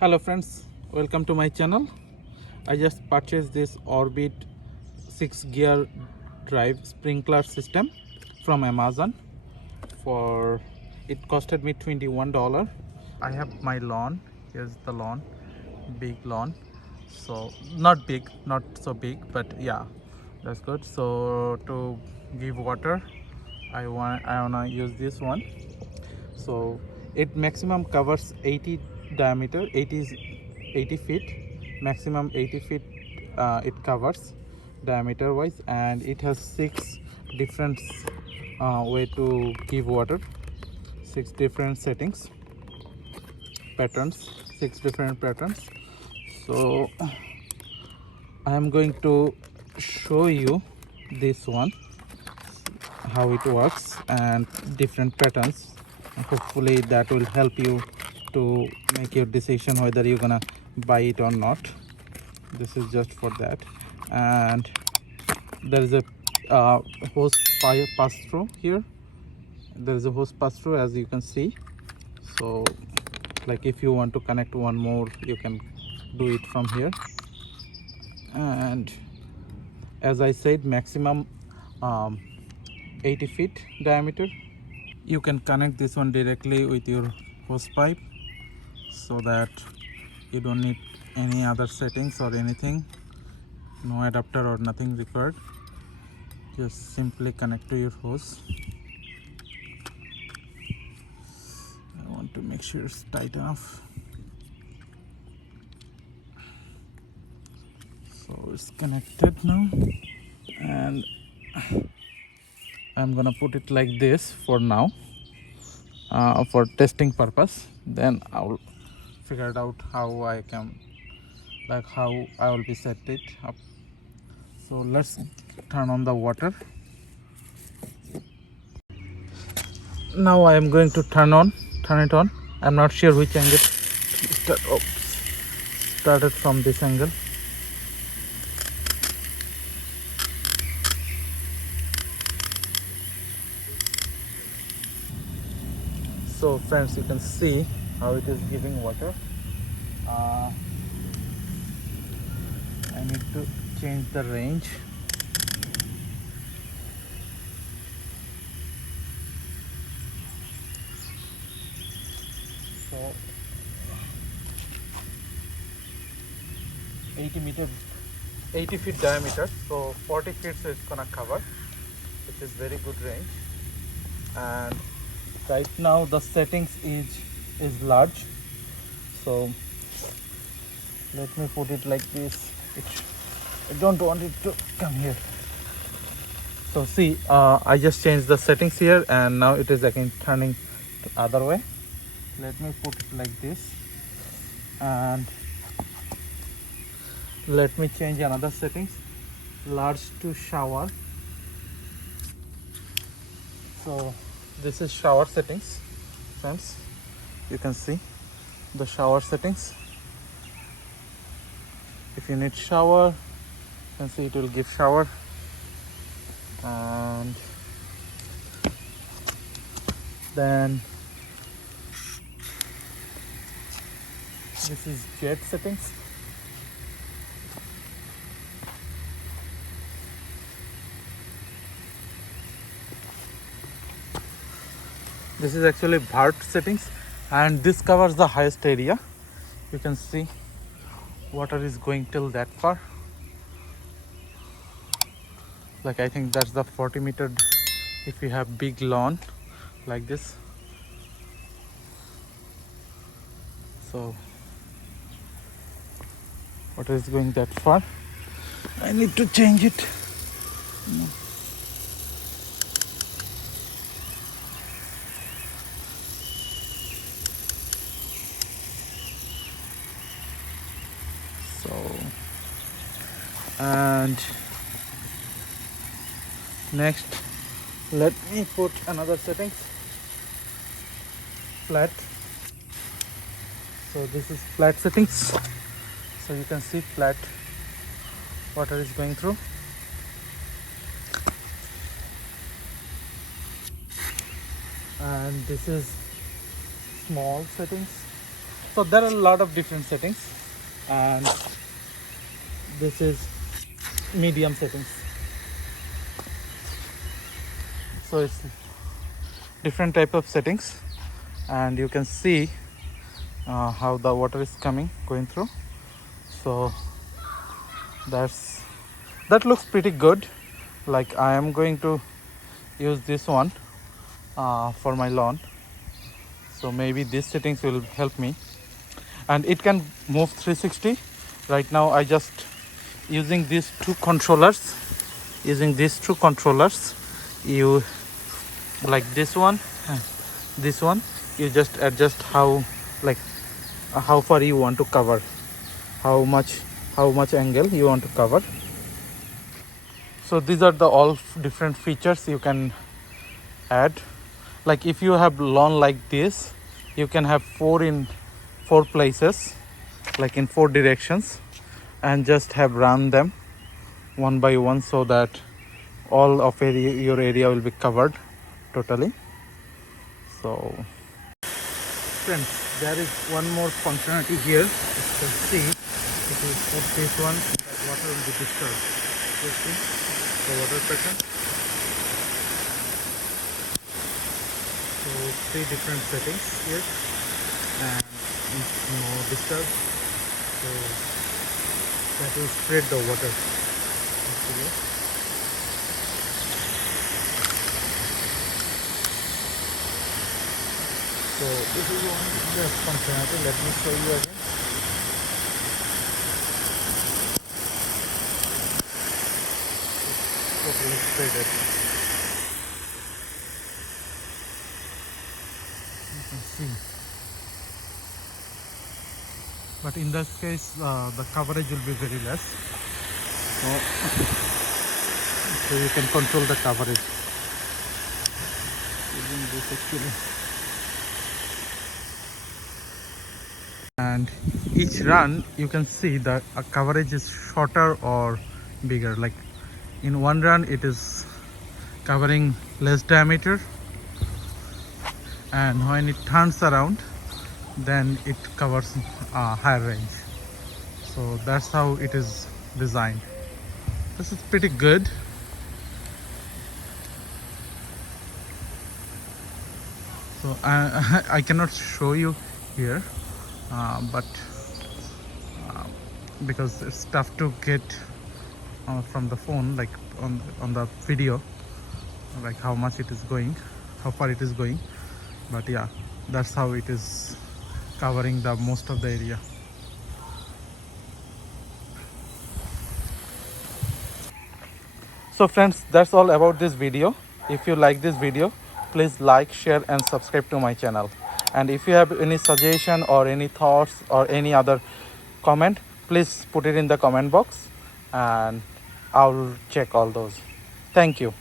Hello friends, welcome to my channel. I just purchased this Orbit 6 gear drive sprinkler system from Amazon. For it costed me $21. I have my lawn. Here's the lawn, big lawn. So not big, not so big, but yeah, that's good. So to give water, I wanna use this one. So it maximum covers 80 diameter, 80 feet, maximum 80 feet it covers diameter wise, and it has six different way to give water, six different settings, patterns, six different patterns. So I am going to show you this one, how it works, and different patterns. Hopefully that will help you to make your decision whether you're gonna buy it or not. This is just for that. And there is a hose pass through here. There is a hose pass through, as you can see. So like if you want to connect one more, you can do it from here. And as I said, maximum 80 feet diameter. You can connect this one directly with your hose pipe, so that you don't need any other settings or anything. No adapter or nothing required. Just simply connect to your hose. I want to make sure it's tight enough. So it's connected now, and I'm gonna put it like this for now, for testing purpose. Then I'll figure it out how I can, like how I will be set it up. So let's turn on the water. Now I am going to turn it on. I'm not sure which angle started from this angle. So friends, you can see how it is giving water. I need to change the range. So 80 feet diameter, so 40 feet so it's gonna cover, which is very good range. And right now the settings is large, so let me put it like this. I don't want it to come here. So see, I just changed the settings here, and now it is again turning the other way. Let me put it like this, and let me change another settings, large to shower. So this is shower settings, friends. You can see the shower settings. If you need shower, you can see it will give shower. And then this is jet settings. This is actually vert settings, and this covers the highest area. You can see water is going till that far. Like I think that's the 40 meter if you have big lawn like this. So water is going that far. I need to change it. So, and next let me put another settings, flat. So this is flat settings, so you can see flat water is going through. And this is small settings, So there are a lot of different settings, and this is medium settings. So it's different type of settings, and you can see how the water is going through. So that looks pretty good. Like I am going to use this one for my lawn, so maybe these settings will help me. And it can move 360. Right now I just using these two controllers. You like this one and this one, you just adjust how far you want to cover, how much angle you want to cover. So these are the all different features you can add. Like if you have lawn like this, you can have 4 places, like in 4 directions, and just have run them one by one, so that all of your area will be covered totally. So friends, there is one more functionality here. You can see if you put this one, that water will be disturbed. You see the water pattern. So 3 different settings here, and it's no disturb. So that will spread the water. So this is one just functionality. Let me show you again. It's totally spreaded. You can see. But in this case, the coverage will be very less. So you can control the coverage using this actually. And each run you can see that a coverage is shorter or bigger. Like in one run it is covering less diameter, and when it turns around, then it covers a higher range. So that's how it is designed. This is pretty good. So I cannot show you here, but because it's tough to get from the phone, like on the video, like how much it is going, how far it is going. But yeah, that's how it is covering the most of the area. So friends, that's all about this video. If you like this video, please like, share and subscribe to my channel. And if you have any suggestion or any thoughts or any other comment, please put it in the comment box, and I'll check all those. Thank you.